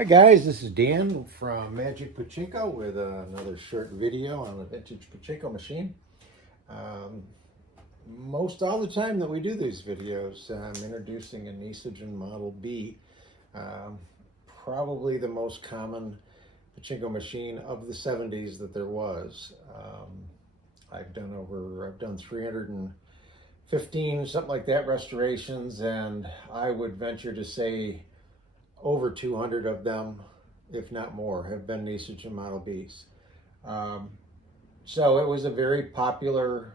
Hi guys, this is Dan from Magic Pachinko with another short video on a vintage pachinko machine. Most all the time that we do these videos, I'm introducing a Nishijin Model B, probably the most common pachinko machine of the 70s that there was. I've done 315, something like that, restorations, and I would venture to say over 200 of them, if not more, have been Nishijin Model Bs. So it was a very popular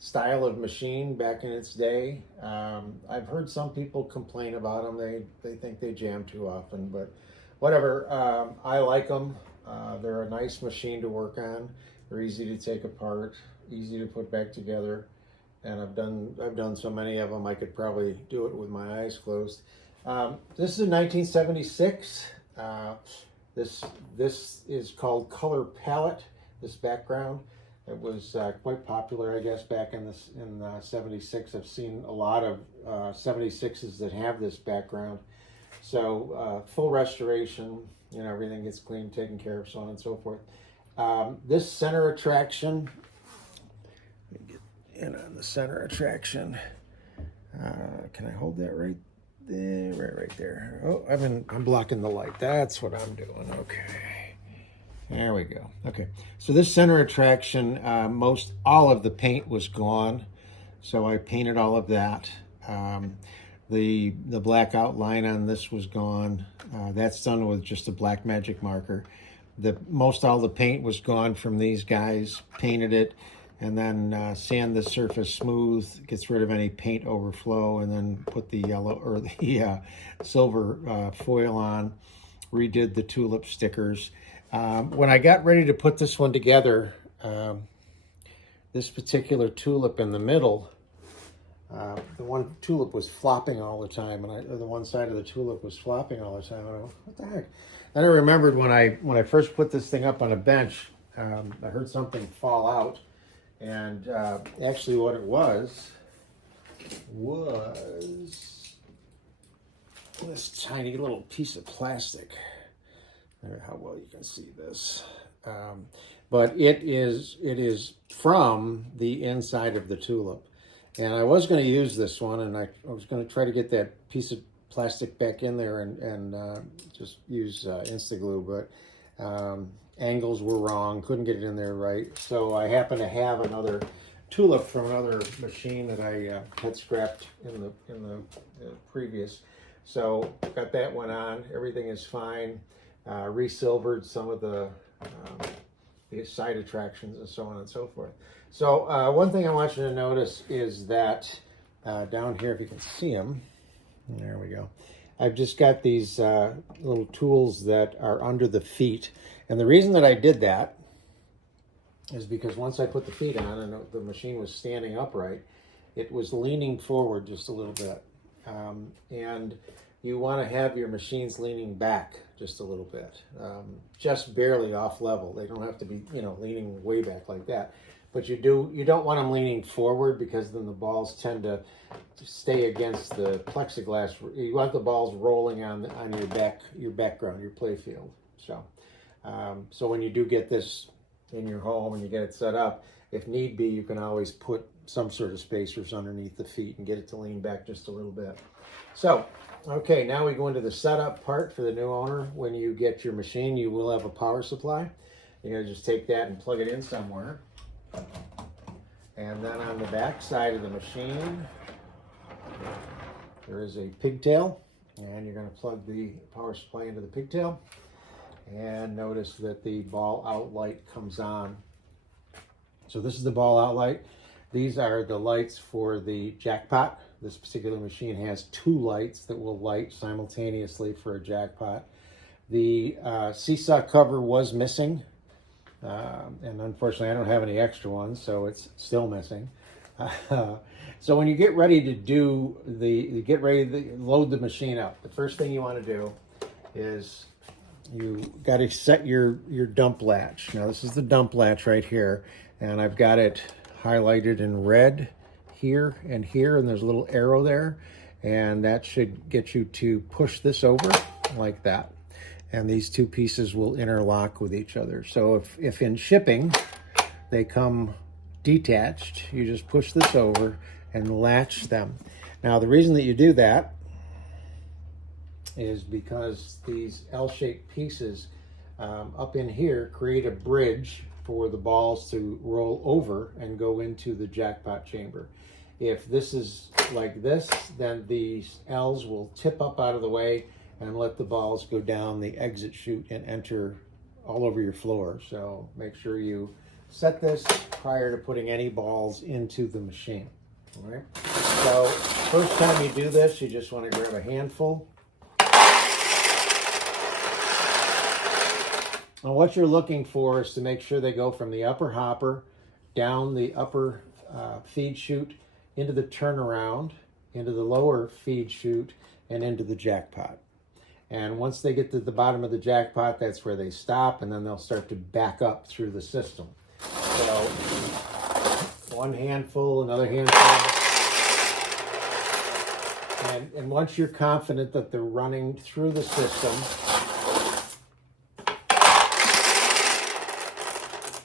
style of machine back in its day. I've heard some people complain about them. They think they jam too often, but whatever. I like them. They're a nice machine to work on. They're easy to take apart, easy to put back together, and I've done so many of them I could probably do it with my eyes closed. This is a 1976. This is called Color Palette. This background, it was quite popular, I guess, back in 76. I've seen a lot of 76s that have this background. So full restoration, you know, everything gets cleaned, taken care of, so on and so forth. This center attraction, let me get in on the center attraction. Can I hold that right? Right there. Oh, I'm blocking the light. That's what I'm doing. Okay. There we go. Okay. So this center attraction, all of the paint was gone. So I painted all of that. The black outline on this was gone. That's done with just a black magic marker. All the paint was gone from these guys. Painted it. And then sand the surface smooth, gets rid of any paint overflow, and then put the yellow or the silver foil on. Redid the tulip stickers. When I got ready to put this one together, this particular tulip in the middle, the one tulip was flopping all the time, and the one side of the tulip was flopping all the time. And I went, what the heck? Then I remembered when I first put this thing up on a bench, I heard something fall out. And actually what it was this tiny little piece of plastic. I don't know how well you can see this. But it is from the inside of the tulip. And I was going to use this one, and I was going to try to get that piece of plastic back in there and just use Instaglue, but angles were wrong, couldn't get it in there right. So I happen to have another tulip from another machine that I had scrapped in the previous. So got that one on, everything is fine. Resilvered some of the side attractions and so on and so forth. So one thing I want you to notice is that down here, if you can see them, there we go. I've just got these little tools that are under the feet. And the reason that I did that is because once I put the feet on and the machine was standing upright, it was leaning forward just a little bit. And you want to have your machines leaning back just a little bit, just barely off level. They don't have to be, leaning way back like that. But you don't want them leaning forward, because then the balls tend to stay against the plexiglass. You want the balls rolling on your background, your play field. So when you do get this in your home and you get it set up, if need be, you can always put some sort of spacers underneath the feet and get it to lean back just a little bit. So, okay, now we go into the setup part for the new owner. When you get your machine, you will have a power supply. You're going to just take that and plug it in somewhere. And then on the back side of the machine, there is a pigtail, and you're going to plug the power supply into the pigtail. And notice that the ball out light comes on. So this is the ball out light. These are the lights for the jackpot. This particular machine has 2 lights that will light simultaneously for a jackpot. The seesaw cover was missing. And unfortunately I don't have any extra ones, so it's still missing. So when you get ready to load the machine up, the first thing you want to do is you got to set your dump latch. Now this is the dump latch right here, and I've got it highlighted in red here, and there's a little arrow there, and that should get you to push this over. like that. And these two pieces will interlock with each other. So if in shipping they come detached, you just push this over and latch them. Now the reason that you do that is because these L-shaped pieces up in here create a bridge for the balls to roll over and go into the jackpot chamber. If this is like this, then these L's will tip up out of the way and let the balls go down the exit chute and enter all over your floor. So make sure you set this prior to putting any balls into the machine. All right. So first time you do this, you just want to grab a handful. And what you're looking for is to make sure they go from the upper hopper down the upper feed chute into the turnaround, into the lower feed chute, and into the jackpot. And once they get to the bottom of the jackpot, that's where they stop, and then they'll start to back up through the system. So one handful, another handful. And once you're confident that they're running through the system,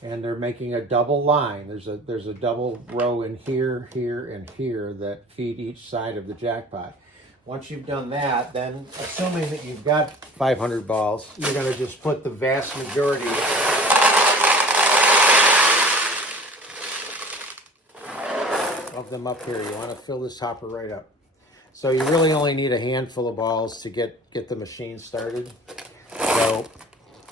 and they're making a double line, there's a double row in here, here, and here that feed each side of the jackpot. Once you've done that, then assuming that you've got 500 balls, you're going to just put the vast majority of them up here. You want to fill this hopper right up. So you really only need a handful of balls to get the machine started. So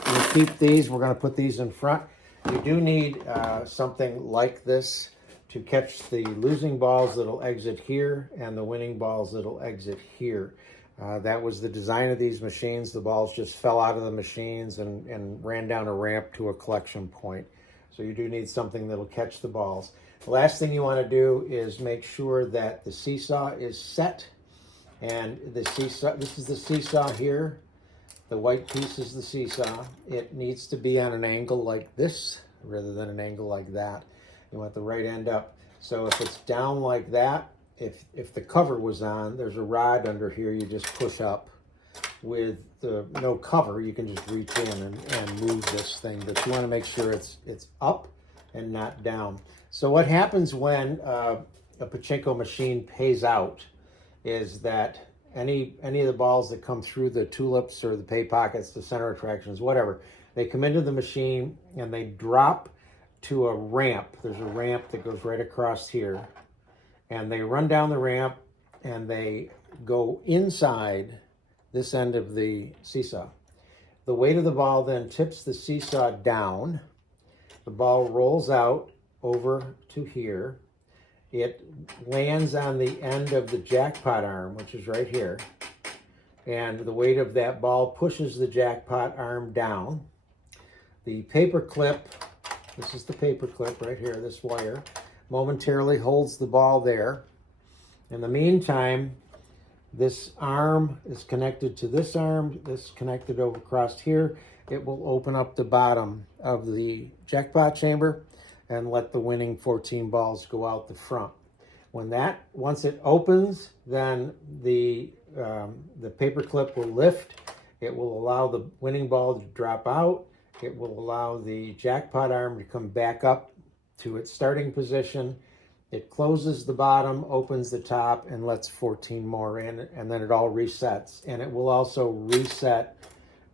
you keep these. We're going to put these in front. You do need something like this to catch the losing balls that'll exit here and the winning balls that'll exit here. That was the design of these machines. The balls just fell out of the machines and ran down a ramp to a collection point. So you do need something that'll catch the balls. The last thing you want to do is make sure that the seesaw is set. And the seesaw, this is the seesaw here. The white piece is the seesaw. It needs to be on an angle like this rather than an angle like that. You want the right end up. So if it's down like that, if the cover was on, there's a rod under here you just push up. With the no cover, you can just reach in and move this thing, but you want to make sure it's up and not down. So what happens when a pachinko machine pays out is that any of the balls that come through the tulips or the pay pockets, the center attractions, whatever, they come into the machine and they drop to a ramp. There's a ramp that goes right across here, and they run down the ramp and they go inside this end of the seesaw. The weight of the ball then tips the seesaw down. The ball rolls out over to here. It lands on the end of the jackpot arm, which is right here, and the weight of that ball pushes the jackpot arm down. The paper clip, this is the paper clip right here, this wire, momentarily holds the ball there. In the meantime, this arm is connected to this arm, this connected over across here. It will open up the bottom of the jackpot chamber and let the winning 14 balls go out the front. Once it opens, then the paper clip will lift. It will allow the winning ball to drop out. It will allow the jackpot arm to come back up to its starting position. It closes the bottom, opens the top, and lets 14 more in, and then it all resets. And it will also reset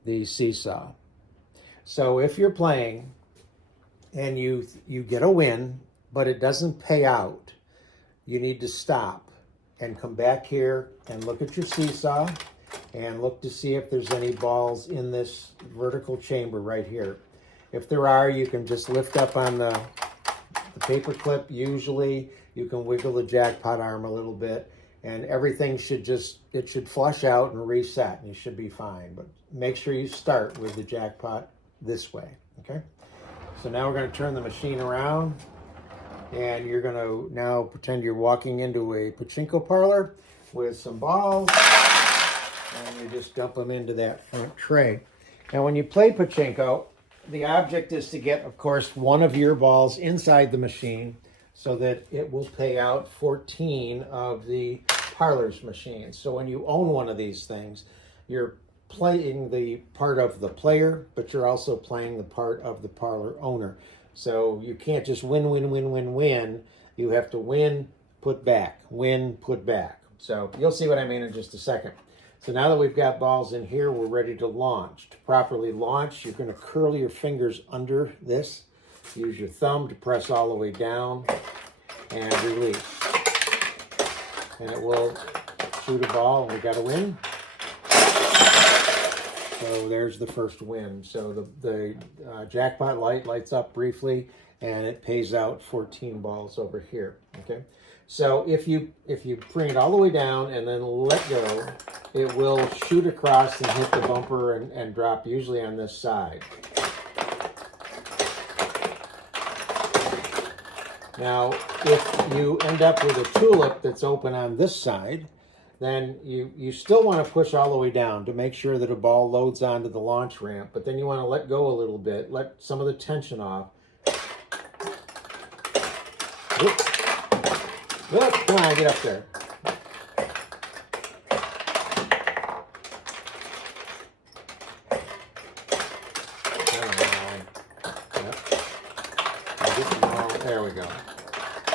the seesaw. So if you're playing and you get a win, but it doesn't pay out, you need to stop and come back here and look at your seesaw and look to see if there's any balls in this vertical chamber right here. If there are, you can just lift up on the paper clip. Usually you can wiggle the jackpot arm a little bit and everything should flush out and reset and you should be fine. But make sure you start with the jackpot this way, okay? So now we're going to turn the machine around and you're going to now pretend you're walking into a pachinko parlor with some balls and you just dump them into that front tray. Now when you play pachinko, the object is to get, of course, one of your balls inside the machine so that it will pay out 14 of the parlor's machines. So when you own one of these things, you're playing the part of the player, but you're also playing the part of the parlor owner. So you can't just win, win, win, win, win. You have to win, put back, win, put back. So you'll see what I mean in just a second. So now that we've got balls in here, we're ready to launch. To properly launch, you're going to curl your fingers under this. Use your thumb to press all the way down and release. And it will shoot a ball, and we got a win. So there's the first win. So the jackpot light lights up briefly, and it pays out 14 balls over here. Okay. So if you bring it all the way down and then let go, it will shoot across and hit the bumper and drop usually on this side. Now, if you end up with a tulip that's open on this side, then you still want to push all the way down to make sure that a ball loads onto the launch ramp, but then you want to let go a little bit, let some of the tension off. Whoops. Look, come on, get up there. There we go.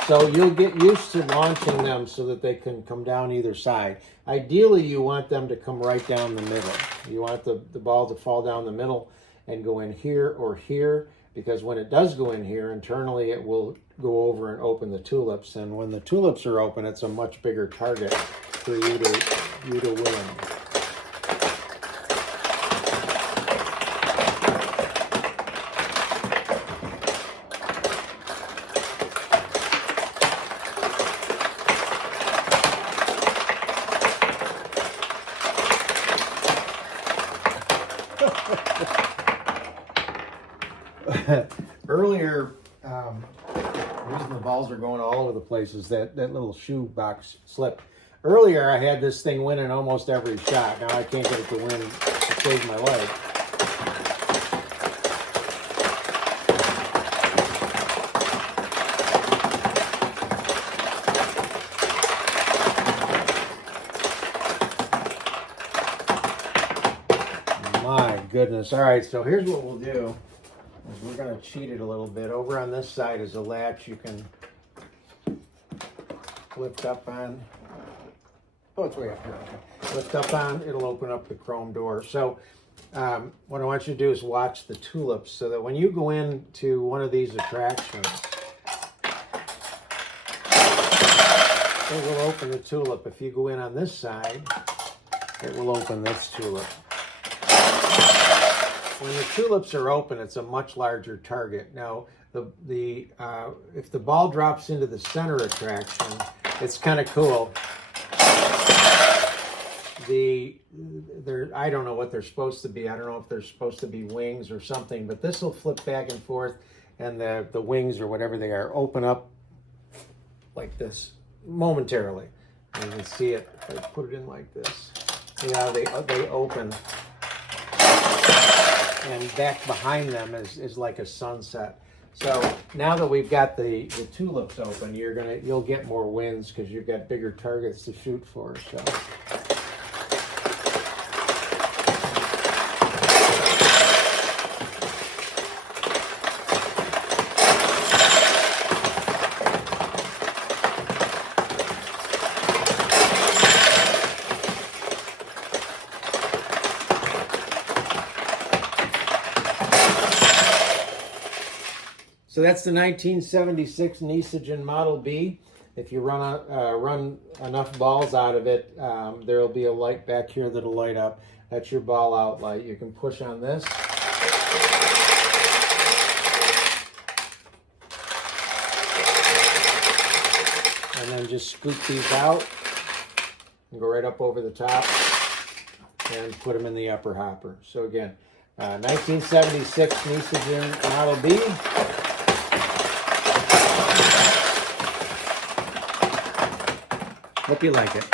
So you'll get used to launching them so that they can come down either side. Ideally, you want them to come right down the middle. You want the ball to fall down the middle and go in here or here, because when it does go in here, internally it will go over and open the tulips. And when the tulips are open, it's a much bigger target for you to win. Earlier, the reason the balls are going all over the place is that little shoe box slipped. Earlier, I had this thing winning almost every shot. Now I can't get it to win to save my life. My goodness. All right, so here's what we'll do. We're going to cheat it a little bit. Over on this side is a latch you can lift up on. Oh, it's way up here. Okay. Lift up on, it'll open up the chrome door. So what I want you to do is watch the tulips so that when you go into one of these attractions, it will open the tulip. If you go in on this side, it will open this tulip. When the tulips are open, it's a much larger target. Now, if the ball drops into the center attraction, it's kind of cool. I don't know what they're supposed to be. I don't know if they're supposed to be wings or something, but this will flip back and forth, and the wings or whatever they are open up like this momentarily. And you can see it if I put it in like this. Yeah, they open. And back behind them is like a sunset. So now that we've got the tulips open, you'll get more wins because you've got bigger targets to shoot for. So. So that's the 1976 Nishijin Model B. If you run enough balls out of it, there will be a light back here that'll light up. That's your ball out light. You can push on this. And then just scoop these out and go right up over the top and put them in the upper hopper. So again, 1976 Nishijin Model B. Hope you like it.